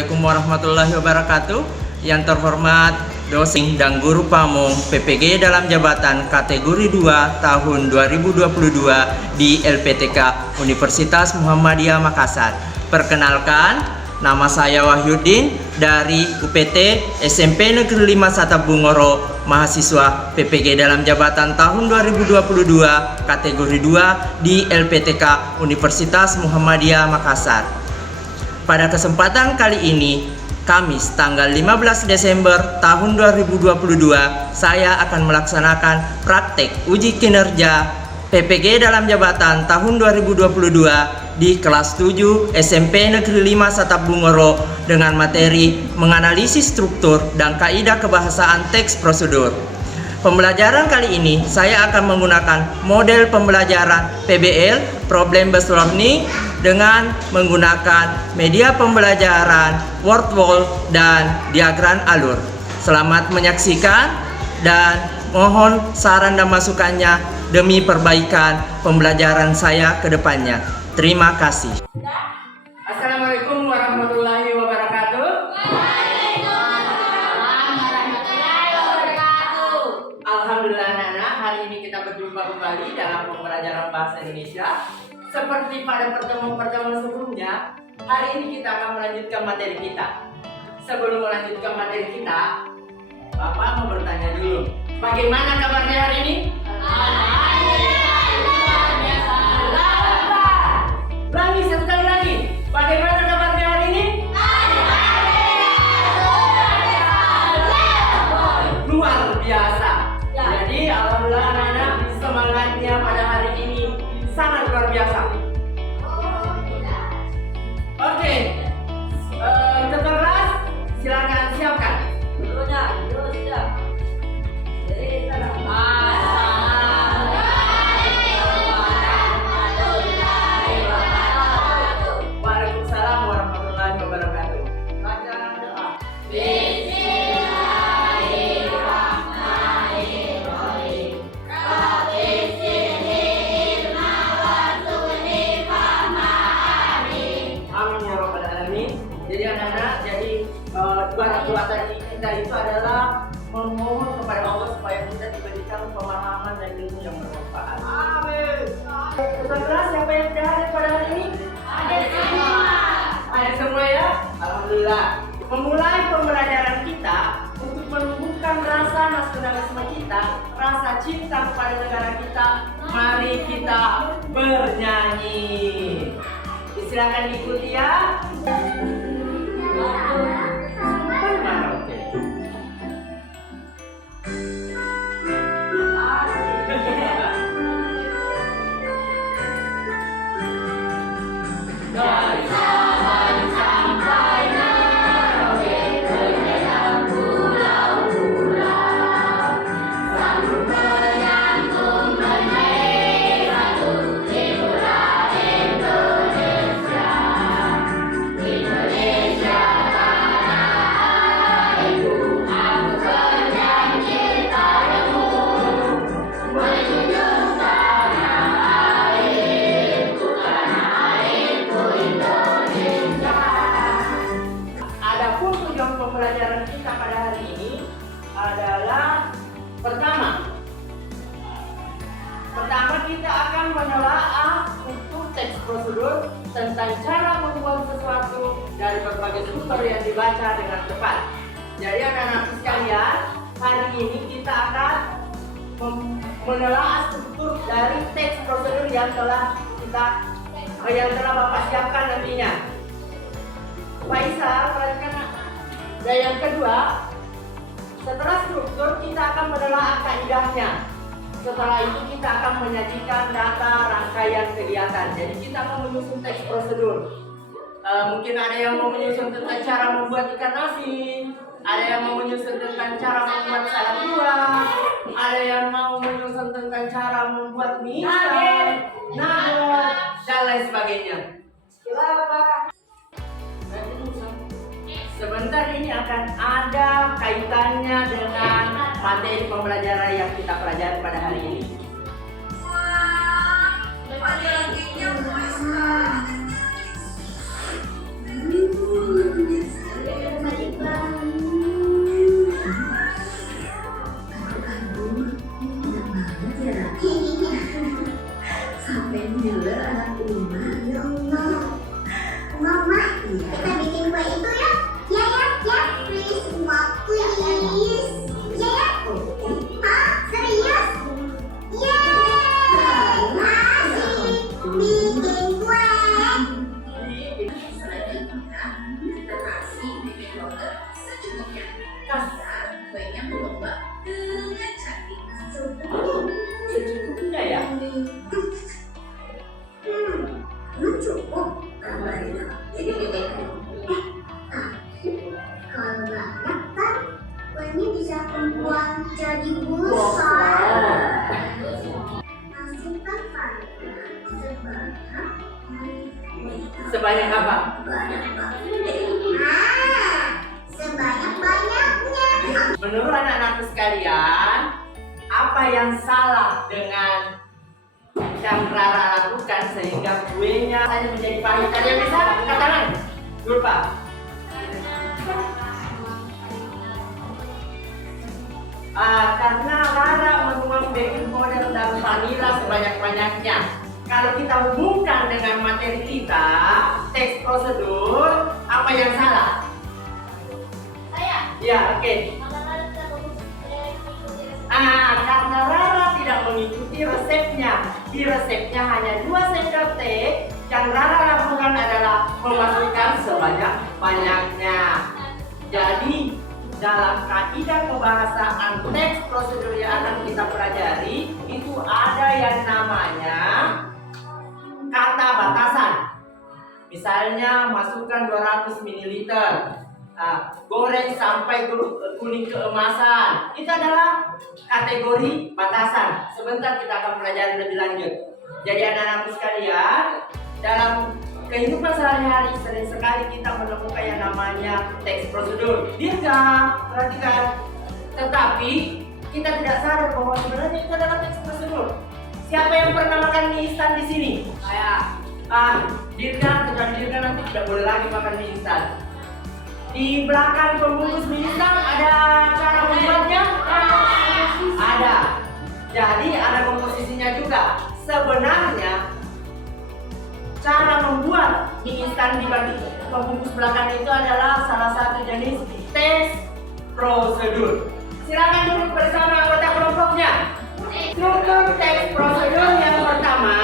Assalamualaikum warahmatullahi wabarakatuh. Yang terhormat dosen dan guru pamong PPG dalam jabatan kategori 2 tahun 2022 di LPTK Universitas Muhammadiyah Makassar. Perkenalkan, nama saya Wahyudin dari UPT SMP Negeri 5 Satabungoro, mahasiswa PPG dalam jabatan tahun 2022 kategori 2 di LPTK Universitas Muhammadiyah Makassar. Pada kesempatan kali ini, Kamis tanggal 15 Desember tahun 2022, saya akan melaksanakan praktek uji kinerja PPG dalam jabatan tahun 2022 di kelas 7 SMP Negeri 5 Satabungoro dengan materi menganalisis struktur dan kaidah kebahasaan teks prosedur. Pembelajaran kali ini saya akan menggunakan model pembelajaran PBL (Problem Based Learning) dengan menggunakan media pembelajaran word wall dan diagram alur. Selamat menyaksikan dan mohon saran dan masukannya demi perbaikan pembelajaran saya ke depannya. Terima kasih. Assalamualaikum warahmatullahi wabarakatuh. Alhamdulillah Nana, hari ini kita berjumpa kembali dalam pembelajaran bahasa Indonesia. Seperti pada pertemuan-pertemuan sebelumnya, hari ini kita akan melanjutkan materi kita. Sebelum melanjutkan materi kita, Bapak mau bertanya dulu, bagaimana kabarnya hari ini? Ulangi satu kali lagi, bagaimana kabarnya hari ini? Luar biasa. Jadi alhamdulillah anak-anak, semangatnya pada hari ini sangat luar biasa. Oke, Dr. Ras, silakan siapkan. Waalaikumsalam warahmatullahi wabarakatuh. Bacaan doa. Jadi anak-anak, doa tadi kita itu adalah memohon kepada Allah supaya kita diberikan pemahaman dan ilmu yang bermanfaat. Amin. Kelas siapa yang sudah hadir pada hari ini? Ada semua. Ada semua ya? Alhamdulillah. Memulai pembelajaran kita untuk menumbuhkan rasa nasionalisme kita, rasa cinta kepada negara kita, mari kita bernyanyi. Silakan diikuti ya. Pembelajaran kita pada hari ini adalah pertama kita akan menelaah untuk teks prosedur tentang cara membuat sesuatu dari berbagai sumber yang dibaca dengan tepat. Jadi anak-anak sekalian, hari ini kita akan menelaah struktur dari teks prosedur yang telah Bapak siapkan nantinya. Pak Isa, perhatikan. Dan yang kedua, setelah struktur kita akan menelaah kaidahnya. Setelah itu kita akan menyajikan data rangkaian kegiatan. Jadi kita akan menyusun teks prosedur. Mungkin ada yang mau menyusun tentang cara membuat ikan asin, ada yang mau menyusun tentang cara membuat salad buah, ada yang mau menyusun tentang cara membuat mie instan, dan lain sebagainya. Sebentar ini akan ada kaitannya dengan materi pembelajaran yang kita pelajari pada hari ini. Sebanyak apa? Sebanyak-banyaknya. Menurut anak-anakku sekalian, apa yang salah dengan yang Rara lakukan sehingga kuenya hanya menjadi pahit? Kalian bisa angkat tangan? Lupa. Karena Rara menuang baking powder dan vanila sebanyak-banyaknya. Kalau kita hubungkan dengan materi kita, teks prosedur, apa yang salah? Saya. Ya, oke. Karena Rara tidak mengikuti resepnya. Di resepnya hanya 2 sendok teh. Yang Rara lakukan adalah memasukkan sebanyak-banyaknya. Jadi, dalam kaidah kebahasaan teks prosedur yang akan kita pelajari, itu ada yang namanya kata batasan. Misalnya, masukkan 200 ml. Goreng sampai kuning keemasan. Itu adalah kategori batasan. Sebentar kita akan pelajari lebih lanjut. Jadi anak-anakku sekalian, dalam kehidupan sehari-hari sering sekali kita menemukan yang namanya teks prosedur. Perhatikan. Tetapi kita tidak sadar bahwa sebenarnya itu adalah teks prosedur. Siapa yang pernah makan mie instan di sini? Saya. Dirga nanti tidak boleh lagi makan mie instan. Di belakang pembungkus mie instan ada cara membuatnya? Ada. Jadi ada komposisinya juga. Sebenarnya cara membuat mie instan di bagian pembungkus belakang itu adalah salah satu jenis teks prosedur. Silakan duduk bersama anggota kelompoknya. Struktur teks prosedur yang pertama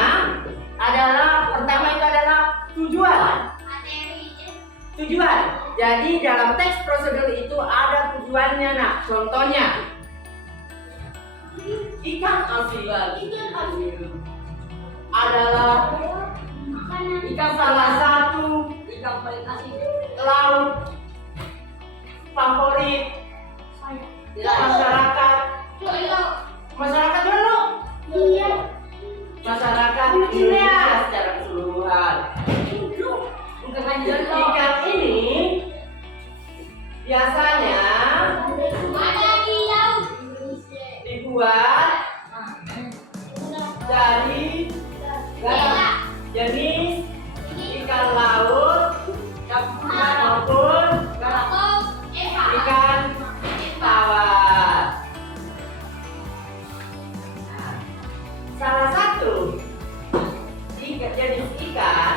itu adalah tujuan. Jadi dalam teks prosedur itu ada tujuannya, nak. Contohnya, ikan asin adalah ikan salah satu ikan paling asin laut favorit masyarakat. Masyarakat dulu. Iya. Masyarakat Indonesia secara keseluruhan. Ikan ini biasanya dibuat dari jenis ikan laut maupun ikan tawar. Salah satu jenis ikan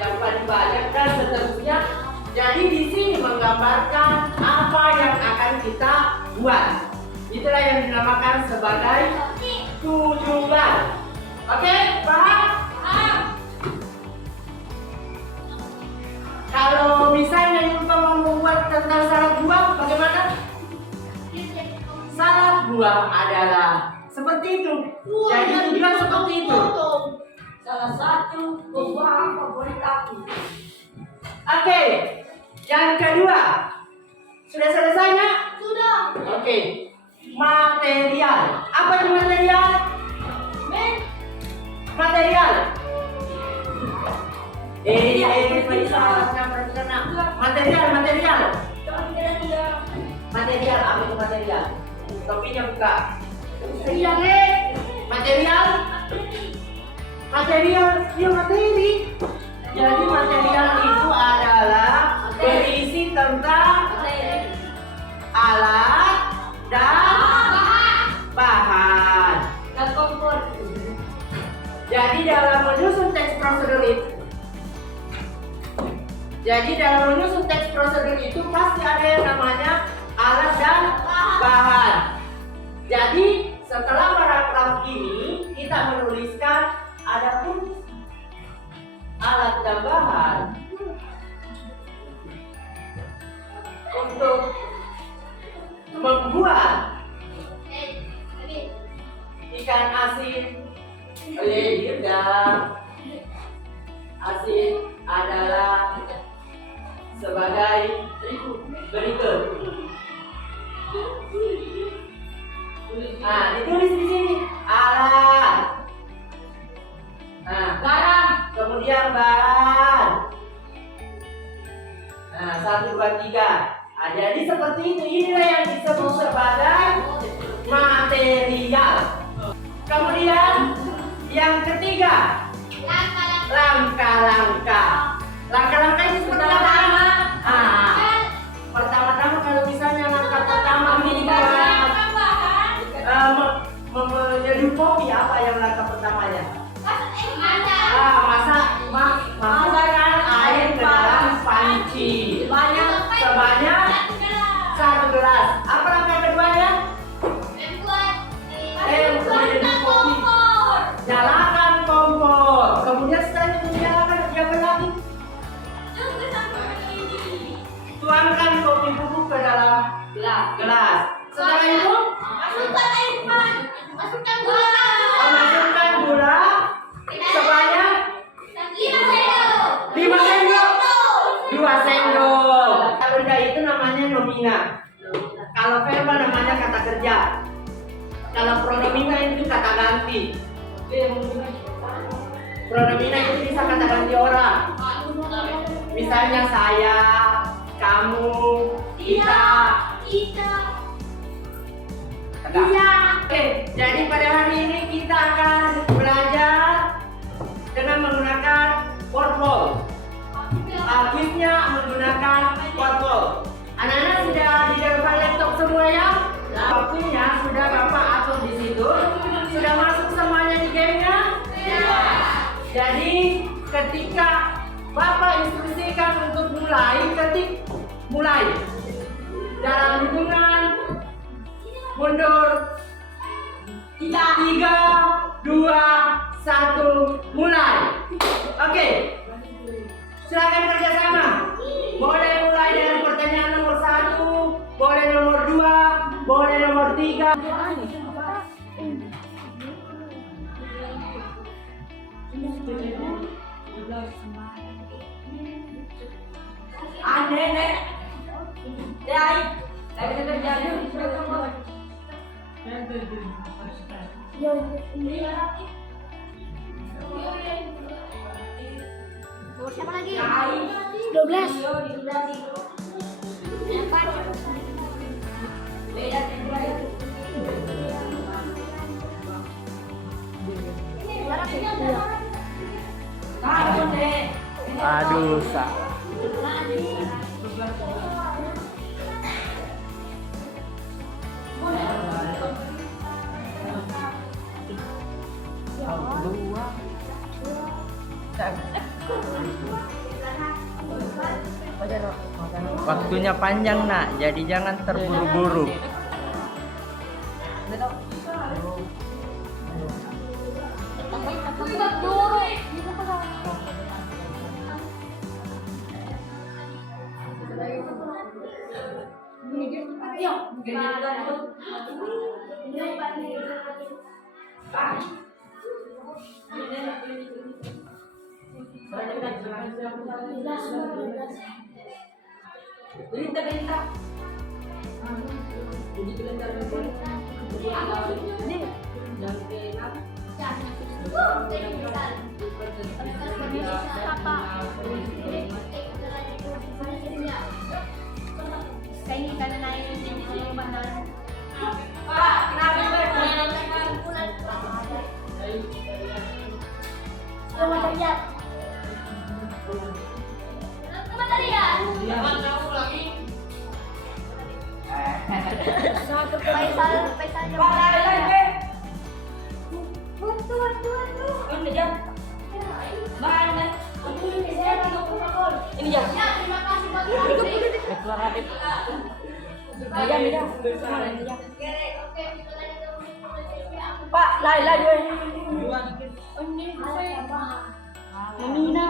yang paling banyak dan seterusnya. Jadi di sini menggambarkan apa yang akan kita buat. Itulah yang dinamakan sebagai tujuan. Oke, paham? Kalau misalnya Yulpa mau membuat tentang salad buah, bagaimana? Salad buah adalah seperti itu. Jadi tujuan seperti itu. Salah satu buah favorit aku. Oke, yang kedua. Sudah selesai, nak? Sudah. Oke. Material. Apa itu material? Material. Material. Material, apa itu material? Topinya buka. Material. Materi. Jadi material itu adalah berisi tentang alat dan bahan. Jadi dalam menyusun teks prosedur itu pasti ada yang namanya alat dan bahan. Jadi setelah paragraf ini kita menuliskan adapun alat dan bahan untuk membuat ikan asin. Asin adalah sebagai berikut. Ditulis di sini alat. Garam. Kemudian ban. Nah, 1, 2, 3. Nah, jadi seperti itu. Inilah yang disebut sebagai material. Kemudian yang ketiga, langkah-langkah. Langkah-langkah itu seperti apa? Pertama-tama kalau misalnya langkah pertama membuat menyeduh kopi, apa yang langkah pertamanya? Masukkan air ke dalam panci sebanyak 1 gelas. Apa langkah keduanya? Menyeduh kopi. Nyalakan kompor. Kemudian setelah itu dinyalakan, apa lagi? Tuangkan kopi bubuk ke dalam gelas. Setelah itu masukkan gula sebanyak 5 sendok. 2 sendok. Benda itu namanya nomina. Kalau verbal namanya kata kerja. Kalau pronomina itu kata ganti. Pronomina itu bisa kata ganti orang. Misalnya saya, kamu, kita. Oke, jadi pada hari ini kita akan belajar dengan menggunakan workbook. Habisnya menggunakan workbook. Anak-anak sudah di depan laptop semua ya? Waktunya sudah Bapak atur di situ. Sudah masuk semuanya di gamenya? Jadi ketika Bapak instruksikan untuk mulai, ketik mulai. Dalam hitungan mundur 3, 2, 1, mulai. Oke. Silakan kerjasama. Boleh mulai dengan pertanyaan nomor 1, boleh nomor 2, boleh nomor 3. Nenek, Dai, saya bisa terjadi. Siapa lagi? 12. Aduh, waktunya panjang nak, jadi jangan terburu-buru. Kayak karena naik ini ya. Terima kasih Pak, lai gue. Nomina.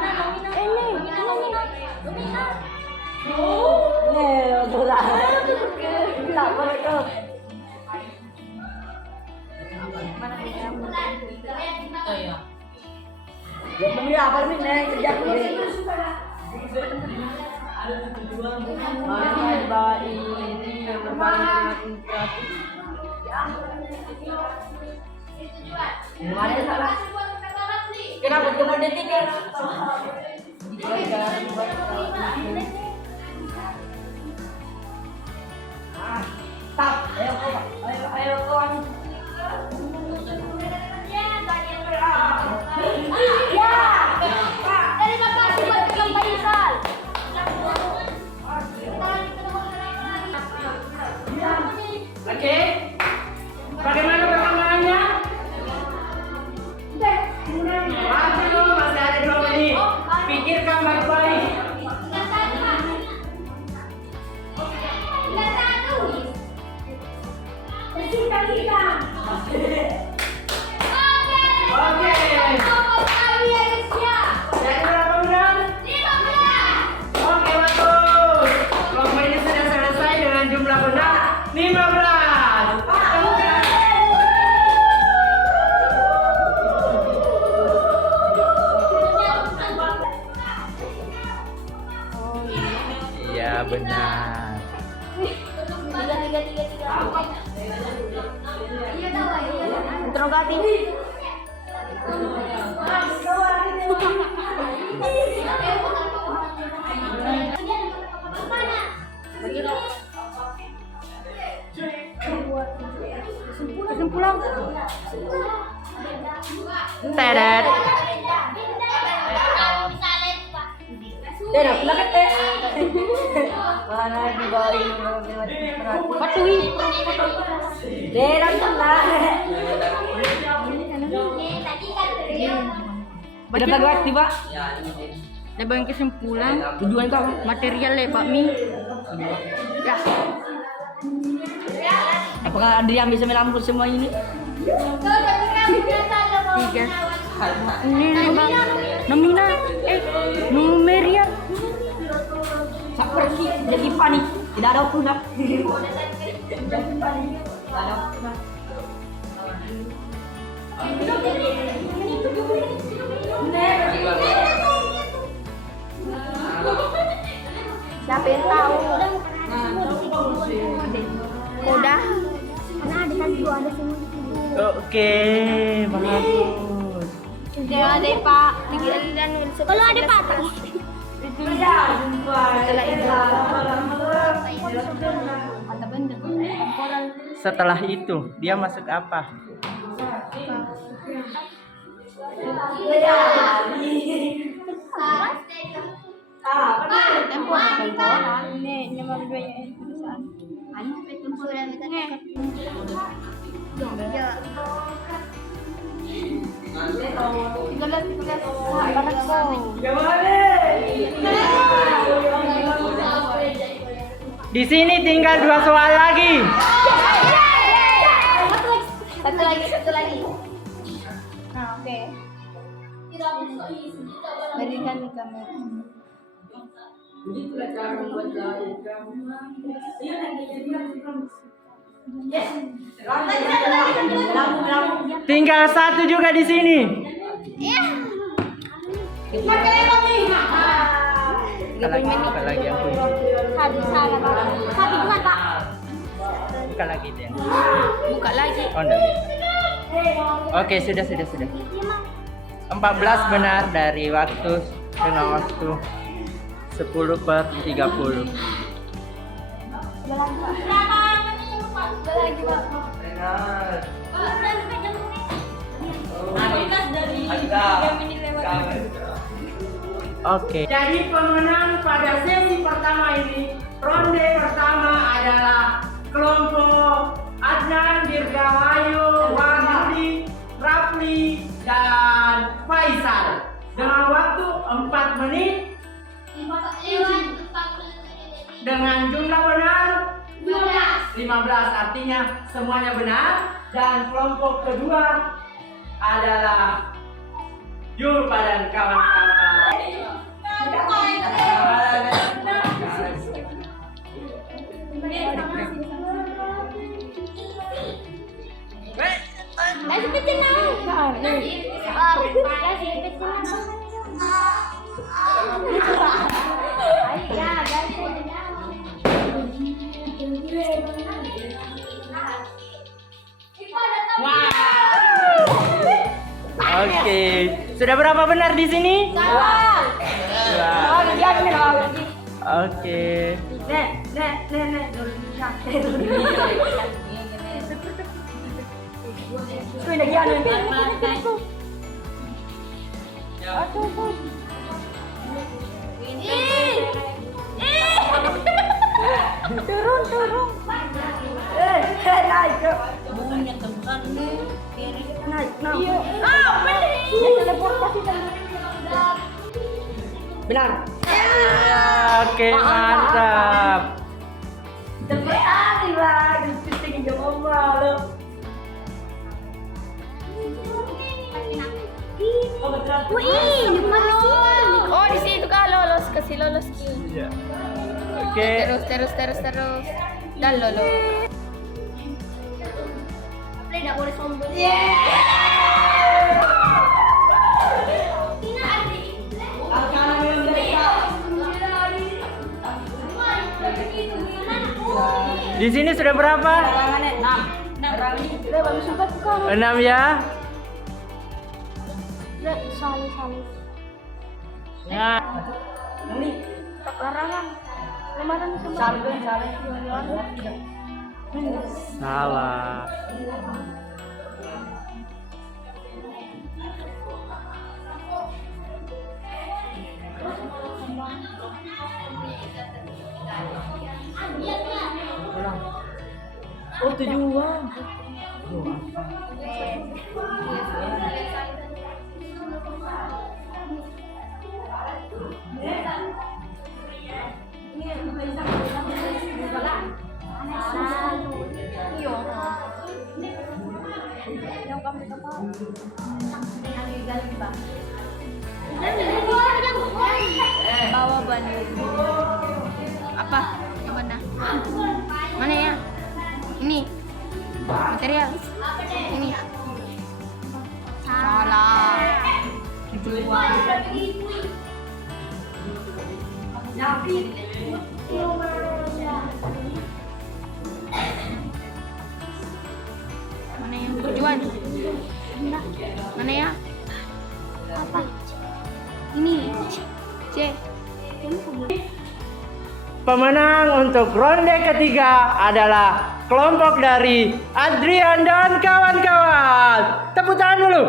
Kenapa cuma detik ya? Stop. Ayo kawan. Ya. Terima kasih buat Kang Faisal. Oke. Bagaimana perkembangannya? Masih dulu, masih ada 2 menit. Pikirkan baik-baik. Oke. Jadi berapa benar? 15. Oke, bagus. Kelompok ini sudah selesai dengan jumlah benar 15. Iya, benar. Interrogatif. Kesimpulan. Tedet. Tidak, belakang teh. Mana di bawah ini Patui. Derang tengah. Baca lagi tiba. Lebar kesimpulan Tujuan kau material ya Pak Mi. Ya. apakah ada yang bisa melampau semua ini? 3. Ini nomina numeria. Tak pergi jadi panik. Tidak ada punah. Jadi panik. Tidak ada punah. Siapa yang tahu? Udah. Karena ada kan dua ada semua. Oke, bagus. Dia ada Pak. Kalau ada patah. Setelah itu. Setelah itu, dia masuk apa? Di sini tinggal 2 soal lagi. Satu lagi. Nah, oke. Berikan di kamera. Tinggal 1 juga di sini. Buka lagi yang kunci. Buka lagi dia. Buka lagi. Oh, enggak bisa. Oke, sudah. 14 benar dari waktu dengan waktu 10/30. Oke. Jadi pemenang pada sesi pertama ini, ronde pertama adalah kelompok Adnan, Dirgahayu, Wahyudi, Rafli, dan Faisal dengan waktu 4 menit dengan jumlah benar 15, artinya semuanya benar. Dan kelompok kedua adalah Julfa dan kawan-kawan. Oke, Sudah berapa benar di sini? Wah. Dua. Oke. Turun. Naik. Naik. Teleportasi. Benar. Oke, mantap. Oh, di situ kah lolos, kasih lolos ki. Iya. Oke. Terus. Dan lolos. Tidak boleh sombong. Di sini sudah berapa? 6 ya. Salah. Ya. Larangan. Lamaran Salah. Oh, tujuan. Bawa ban. Apa? Yang mana? Mana ya? Ini. Material. Ini. Salah. Mana yang tujuan? Mana ya? Apa? Ini. C. Pemenang untuk ronde ketiga adalah kelompok dari Adrian dan kawan-kawan. Tepuk tangan dulu.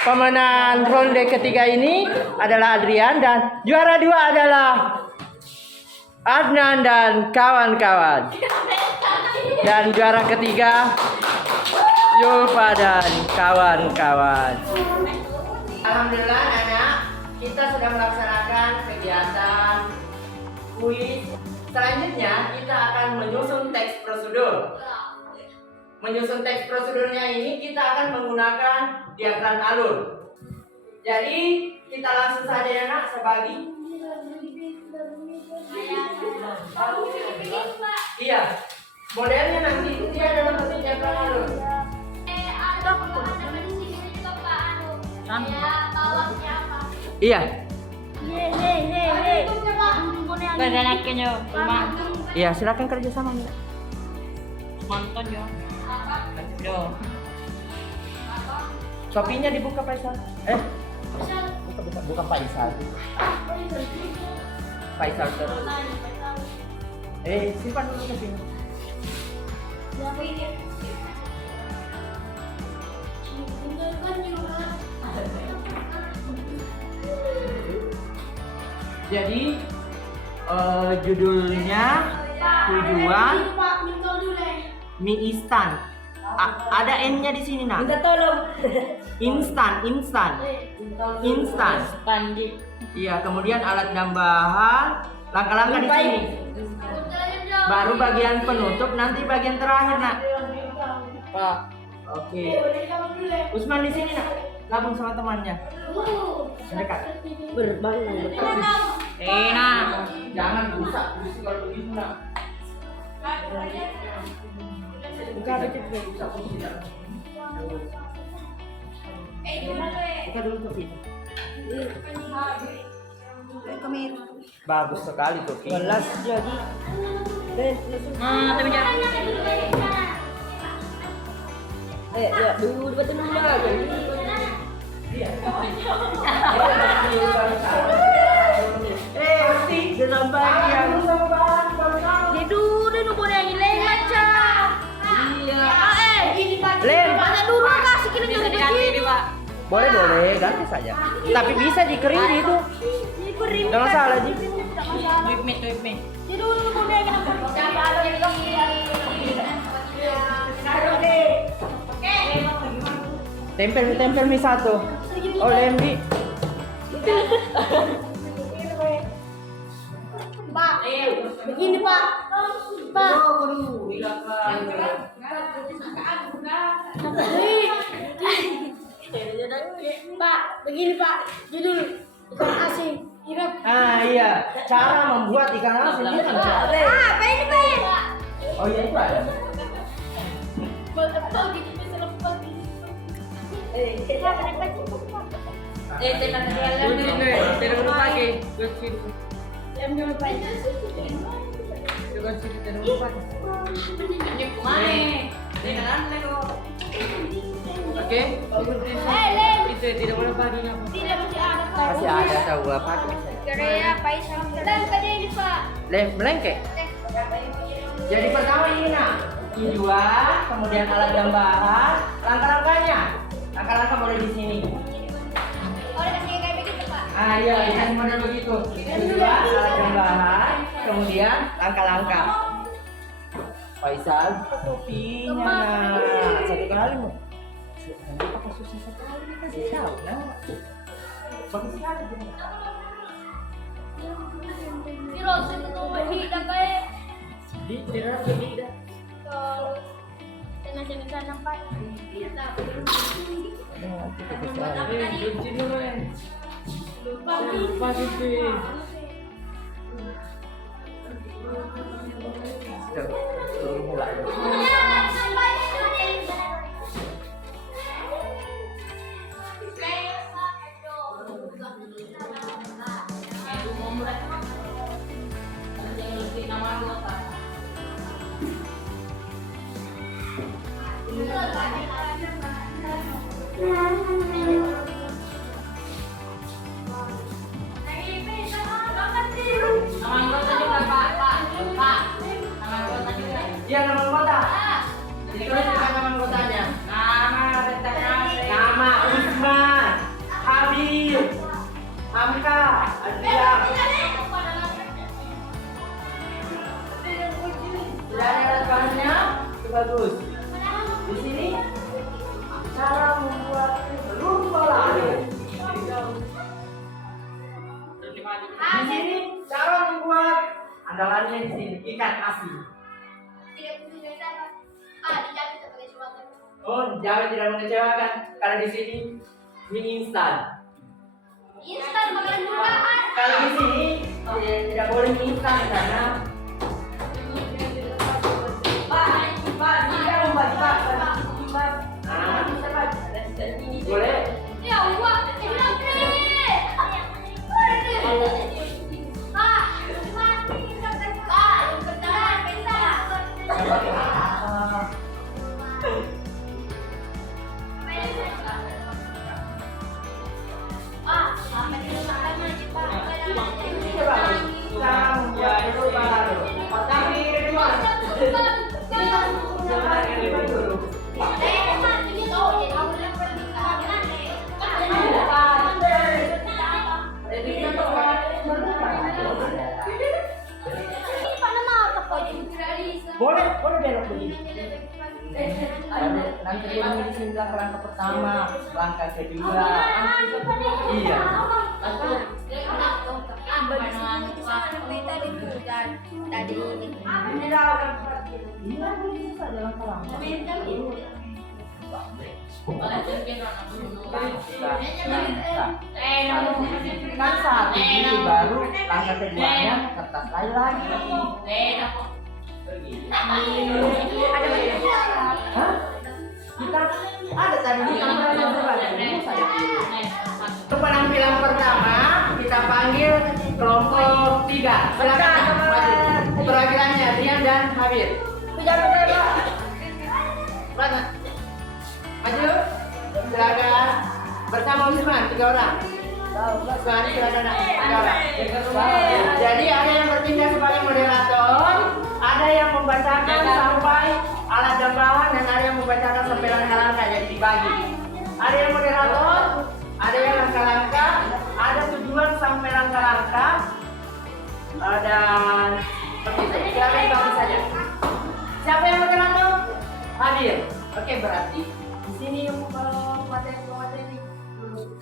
Pemenang ronde ketiga ini adalah Adrian dan juara 2 adalah Adnan dan kawan-kawan. Dan juara ketiga Yulfa dan kawan-kawan. Alhamdulillah anak, kita sudah melaksanakan kegiatan kuis. Selanjutnya kita akan menyusun teks prosedur. Menyusun teks prosedurnya ini kita akan menggunakan diagram alur. Jadi kita langsung saja ya nak, sebagi. Iya, modelnya nanti dia dalam bentuk diagram alur. Iya. Iya, silakan kerja sama Mira. Nonton ya. Yo. Shopee-nya dibuka Faisal. Buka Faisal. Faisal terus. Simpan dulu ke sini. Jadi judulnya tujuan mie instan. Ada N-nya di sini nak. Minta tolong. Instan. Iya, kemudian alat dan bahan, langkah-langkah di sini. Baru bagian penutup, nanti bagian terakhir nak. Pak. Oke. Usman di sini nak. Gabung sama temannya. Dekat. Berbang. Nah, jangan rusak kalau begitu nak. Buka dulu Sofi. Bagus sekali Sofi. Belas jadi. Tapi jangan. Ya, dulu betul lagi. Pasti dalam bagian. Tidur dulu boleh hilang aja. Iya. Lem. Banyak dulu kasih kini jadi begini. Boleh, ganti saja. Tapi bisa dikeringin itu. Nggak masalah, Ji. Whip me. Tidur dulu boleh Tempel mie satu. Oh, Lembi. Pak, begini Pak. Pak. Pak, begini Pak. Judul ikan asin. Irap. Ah iya, cara membuat ikan asin itu kan cara. Apa ini Pak? Oh iya itu ada. Betul gitu bisa lepas. Oke. Tidak masih ada Pak. Masih ada tahu apa? Korea, Paisa. Dan tadi ini Pak. Melengkek. Jadi pertama ini nak, ini dua, kemudian alat gambaran, langkah-langkahnya. Langkah-langkah model di sini. Oh, kasih kayak begitu Pak. Ah iya, dikasih model begitu. Ini dua, alat gambaran, kemudian langkah-langkah. Faisal, kopinya nah. Satu kali mau. Nanti pakai susah sekali kasih tahu nah. Bagus sekali. Siro, sino mahida kayo. Tidak. So, sana ng pala. Dia nama anggota. Jadi kalau kita nama anggotanya, nama Usman, Habib, Hamka, Adria. Tidak ada alat bahannya, itu bagus. Di sini cara membuat lupa lagi. Di sini cara membuat andalannya di sini ikan asin. Oh, jangan tidak mengecewakan karena di sini mie instan. Instan makan murahan. Kalau di sini tidak boleh mie instan karena boleh. Ya, wah, Boleh belok begini. Nanti ini di sini langkah pertama, langkah kedua. Iya. Tadi Iya, bisa ada langkah-langkah. Kan satu ini baru langkah keduanya kertas lain lagi. Hah? Kita ada tadi di kamar yang untuk penampilan pertama kita panggil kelompok 3. Silakan perwakilannya Rian dan Habib. Mana? silakan. Bersama Usman 3 orang. Usman silakan nak. 3 orang. Jadi ada yang bertindak sebagai moderator, ada yang membacakan sampai alat tambahan dan ada yang membacakan sampai langkah-langkah, jadi dibagi. Ada yang moderator, ada yang langkah-langkah, ada tujuan sampai langkah-langkah, dan seperti itu. Silakan bagi saja. Siapa yang moderator? Hadir. Oke, berarti di sini yang materi dulu.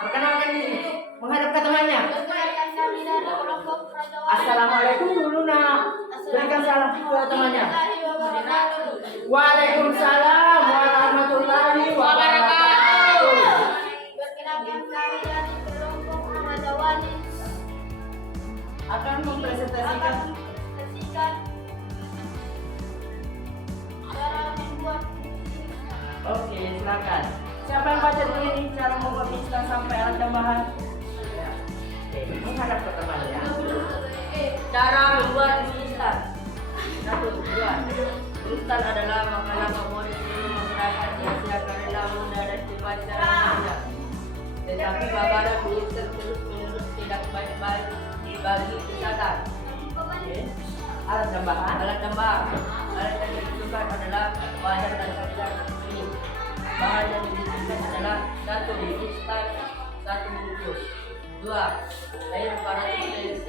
Perkenalkan diri, menghadap ke temannya. Assalamualaikum dulu nak. Berikan salam ke temannya. Waalaikumsalam warahmatullahi wabarakatuh. Perkenalkan kami dari kelompok Ahmad Awali Akan mempresentasikan cara membuat Oke, silakan. Siapa yang baca dulu ini cara membuat instan sampai alat tambahan? Oke, menghadap ke temannya. Cara membuat mie instan. 1, 2. Instan adalah makanan favorit seluruh masyarakat di Asia karena mudah dan cepat cara mudah. Tetapi makanan mie instan terus-menerus tidak baik-baik bagi kesehatan. Oke. Alat tambahan. Alat tambahan. Alat yang dibutuhkan adalah wajan dan sayuran ini. Bahan yang dibutuhkan adalah 1 mie instan, 1 bungkus. 2. Air 400 cc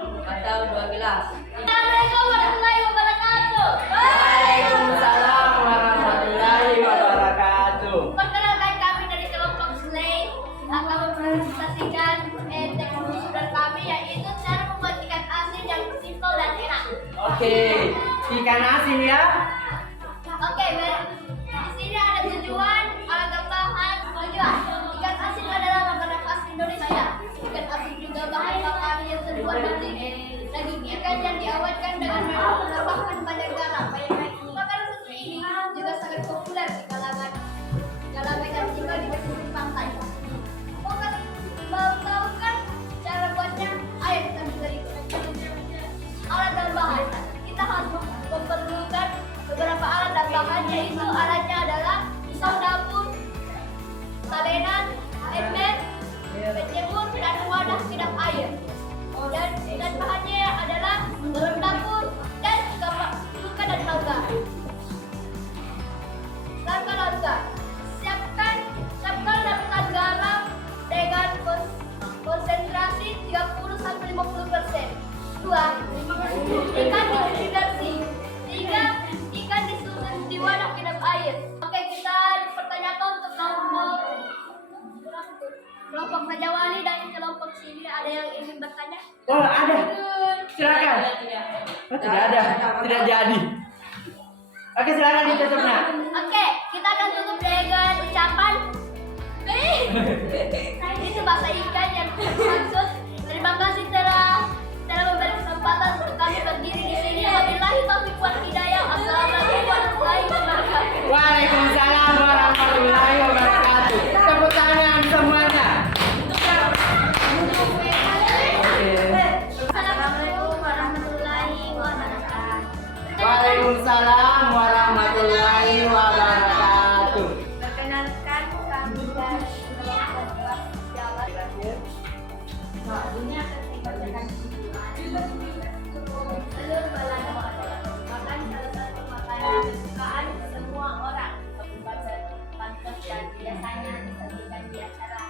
atau 2 gelas. Assalamualaikum warahmatullahi wabarakatuh. Waalaikumsalam warahmatullahi wabarakatuh. Perkenalkan kami dari kelompok Slay akan mempresentasikan teknik usulan kami yaitu cara membuat ikan asin yang simpel dan enak. Oke, ikan asin ya. Oke, di sini ada tujuan, alat tambahan, tujuan. Ikan asin adalah makanan khas Indonesia. Ikan asin juga bahan makanan yang terbuat dari daging ikan yang diawetkan dengan menambahkan banyak garam. Makanan seperti ini juga sangat populer di kalangan yang tinggal di pesisir pantai. Mau tahu kan cara buatnya? Ayo kita beri alat tambahan. Kita harus memerlukan beberapa alat tambahan, yaitu alatnya adalah pisau dapur, salenan, ember, penjemur, dan wadah kedap air. Dan bahannya adalah garam dapur dan cuka dan mangga. Langkah-langkah: siapkan lapisan garam dengan konsentrasi 30-50%. 2. Ikan dicuci bersih. 3. Ikan disusun di wadah kedap air. Oke, kita pertanyakan untuk kelompok Raja Wali dan kelompok sini, ada yang ingin bertanya? Oh, ada. Silakan. Oh, tidak ada. Tidak jadi. Oke, silakan ditutup nak. Oke, kita akan tutup dengan ucapan itu bahasa ikan yang bermaksud terima kasih telah memberi kesempatan untuk kami berdiri di sini. Wabillahi taufiq wal hidayah. Assalamualaikum warahmatullahi wabarakatuh. Waalaikumsalam warahmatullahi wabarakatuh. Tepuk tangan semuanya. Assalamualaikum warahmatullahi wabarakatuh. Waalaikumsalam warahmatullahi wabarakatuh. Perkenalkan kami dari kelompok Jawa. Dunia akan dibacakan telur balado. Makan salah satu makanan kesukaan semua orang. Pantas dan biasanya disajikan di acara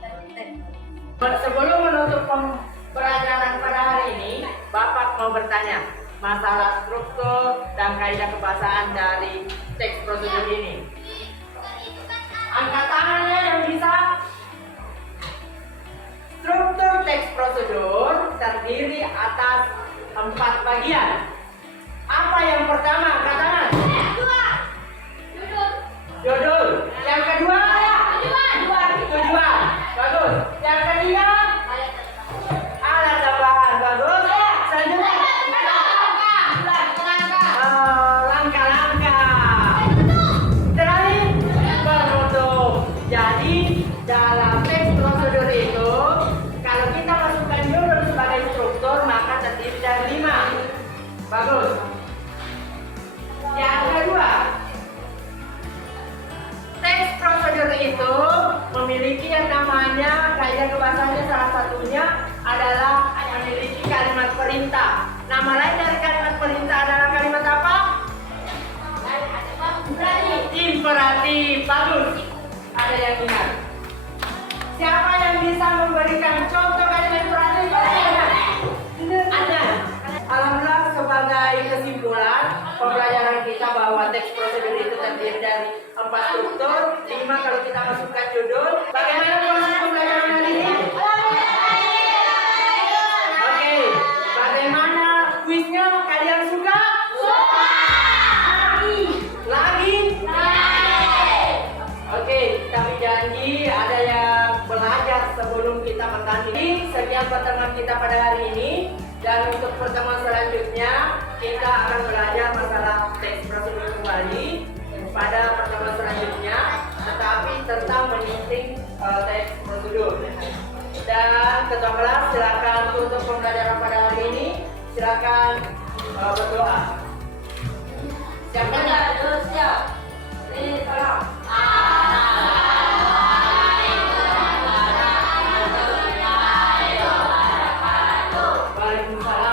tertentu. Sebelum menutup pembelajaran pada hari ini, Bapak mau bertanya masalah struktur dan kaidah kebahasaan dari teks prosedur ini. Angkat tangannya yang bisa. Struktur teks prosedur terdiri atas 4 bagian. Apa yang pertama? Angkat tangan. Judul. Yang kedua? Tujuan. Bagus. Yang ketiga? Alat tambahan. Bagus. Selanjutnya? Langkah-langkah. Terakhir itu memiliki yang namanya kaidah kebahasaannya, salah satunya adalah memiliki kalimat perintah. Nama lain dari kalimat perintah adalah kalimat apa? Imperatif. Bagus. Ada yang ingat? Siapa yang bisa memberikan contoh kalimat imperatif? Ada. Alhamdulillah, sebagai kesimpulan pembelajaran kita bahwa teks prosedur itu terdiri dari 4 struktur. 5 kalau kita masukkan judul. Bagaimana proses pembelajaran hari ini? Oke. Bagaimana kuisnya? Kalian suka? Lagi? Oke, kami janji ada yang belajar sebelum kita bertanding. Sekian pertemuan kita pada hari ini. Dan untuk pertemuan selanjutnya kita akan belajar masalah teks prosedur kembali pada pertemuan selanjutnya, tetapi tentang menyunting teks prosedur. Dan ketua kelas silakan tutup pembelajaran pada hari ini. Silakan berdoa. Siap kan? Siap. Salam. Waalaikumsalam.